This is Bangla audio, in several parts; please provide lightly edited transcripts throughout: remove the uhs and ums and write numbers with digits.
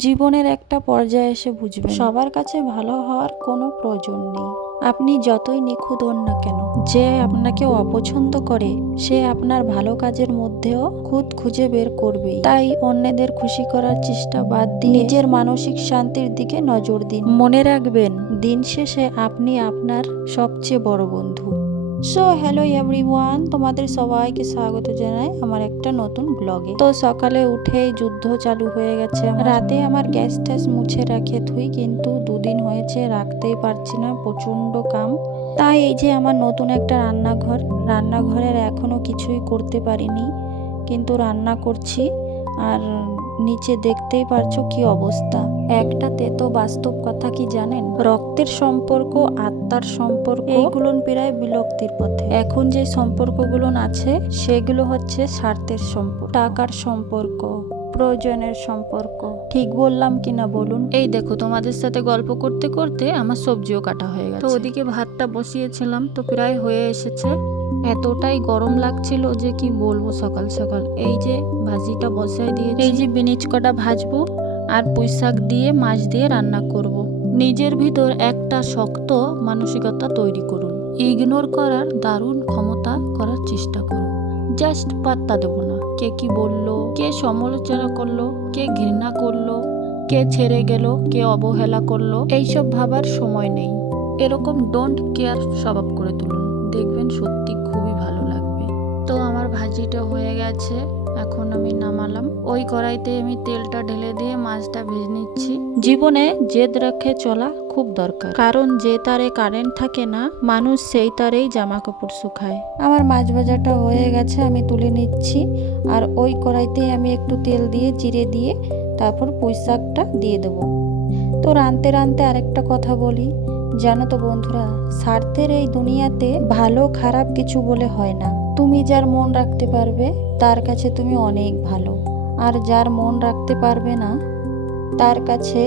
জীবনের একটা পর্যায়ে এসে বুঝবেন সবার কাছে ভালো হওয়ার কোনো প্রয়োজন নেই। আপনি যতই নিখুঁত হন না কেন, যে আপনাকে অপছন্দ করে সে আপনার ভালো কাজের মধ্যেও খুঁত খুঁজে বের করবেই। তাই অন্যদের খুশি করার চেষ্টা বাদ দিয়ে নিজের মানসিক শান্তির দিকে নজর দিন। মনে রাখবেন, দিন শেষে আপনি আপনার সবচেয়ে বড় বন্ধু। সো হ্যালো এভরিওয়ান, তোমাদের সবাইকে স্বাগত জানাই আমার একটা নতুন ব্লগে। তো সকালে উঠেই যুদ্ধ চালু হয়ে গেছে। রাতে আমার গ্যাস ট্যাস মুছে রাখে থুই, কিন্তু দুদিন হয়েছে রাখতেই পারছি না, প্রচন্ড কাম। তাই এই যে আমার নতুন একটা রান্নাঘরের এখনো কিছুই করতে পারিনি, কিন্তু রান্না করছি। আর নিচে দেখতেই পারছো কি অবস্থা। একটা তেতো বাস্তব কথা কি জানেন, রক্তের সম্পর্ক, আত্মার সম্পর্ক, এইগুলো প্রায় বিলুপ্তির পথে। এখন যে সম্পর্কগুলো আছে সেগুলো হচ্ছে স্বার্থের সম্পর্ক, টাকার সম্পর্ক, প্রয়োজনের সম্পর্ক। ঠিক বললাম কিনা বলুন? এই দেখো, তোমাদের সাথে গল্প করতে করতে আমার সবজিও কাটা হয়ে গেছে। তো ওদিকে ভাতটা বসিয়েছিলাম, তো প্রায় হয়ে এসেছে। এতটাই গরম লাগছিল যে কি বলবো। সকাল সকাল এই যে ভাজিটা বসাই দিয়েছি, এই যে বিনিচ কটা ভাজবো আর পুঁই শাক দিয়ে মাছ দিয়ে রান্না করব। নিজের ভিতর একটা শক্ত মানসিকতা তৈরি করুন, ইগনোর করার দারুণ ক্ষমতা করার চেষ্টা করুন। জাস্ট পাত্তা দেব না কে কি বললো, কে সমালোচনা করলো, কে ঘৃণা করলো, কে ছেড়ে গেল, কে অবহেলা করলো, এইসব ভাবার সময় নেই। এরকম ডোন্ট কেয়ার স্বভাব করে তুলুন, দেখবেন সত্যি খুবই ভালো লাগবে। তো আমার ভাজিটা হয়ে গেছে, এখন আমি নামালাম। ওই কড়াইতে আমি তেলটা ঢেলে দিয়ে মাছটা ভেজে নিচ্ছি। জীবনে জেদ রেখে চলা খুব দরকার, কারণ যে তারে কারেন্ট থাকে না, মানুষ সেই তারেই জামা কাপড় শুকায়। আমার মাছ ভাজাটা হয়ে গেছে, আমি তুলে নিচ্ছি। আর ওই কড়াইতে আমি একটু তেল দিয়ে জিরে দিয়ে তারপর পুঁই শাকটা দিয়ে দেবো। তো রাঁধতে রাঁধতে আরেকটা কথা বলি, জানো তো বন্ধুরা, স্বার্থের এই দুনিয়াতে ভালো খারাপ কিছু বলে হয় না। তুমি যার মন রাখতে পারবে তার কাছে তুমি অনেক ভালো, আর যার মন রাখতে পারবে না তার কাছে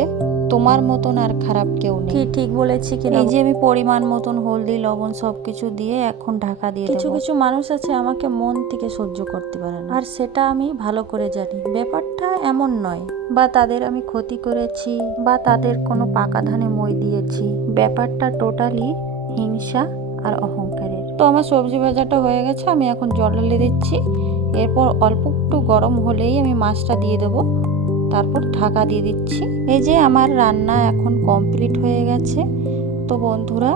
তোমার মতন আর খারাপ কেউ নেই। ঠিক বলেছি কিনা? এই যে আমি পরিমাণ মতন হলদি লবণ সবকিছু দিয়ে এখন ঢাকা দিয়ে দেব। কিছু মানুষ আছে আমাকে মন থেকে সহ্য করতে পারে না, আর সেটা আমি ভালো করে জানি। ব্যাপারটা এমন নয় বা তাদের আমি ক্ষতি করেছি বা তাদের কোনো পাকা ধানে মই দিয়েছি। ব্যাপারটা টোটালি হিংসা আর অহংকারের। তো আমার সবজি ভাজাটা হয়ে গেছে, আমি এখন জল ঢেলে দিচ্ছি। এরপর অল্প একটু গরম হলেই আমি মাছটা দিয়ে দেবো, তারপর ঢাকা দিয়ে দিচ্ছি। এই যে আমার রান্না এখন কমপ্লিট হয়ে গেছে। তো বন্ধুরা,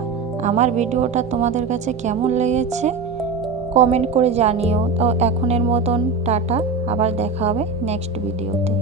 আমার ভিডিওটা তোমাদের কাছে কেমন লেগেছে কমেন্ট করে জানিও। তো এখনের মতন টাটা, আবার দেখা হবে নেক্সট ভিডিওতে।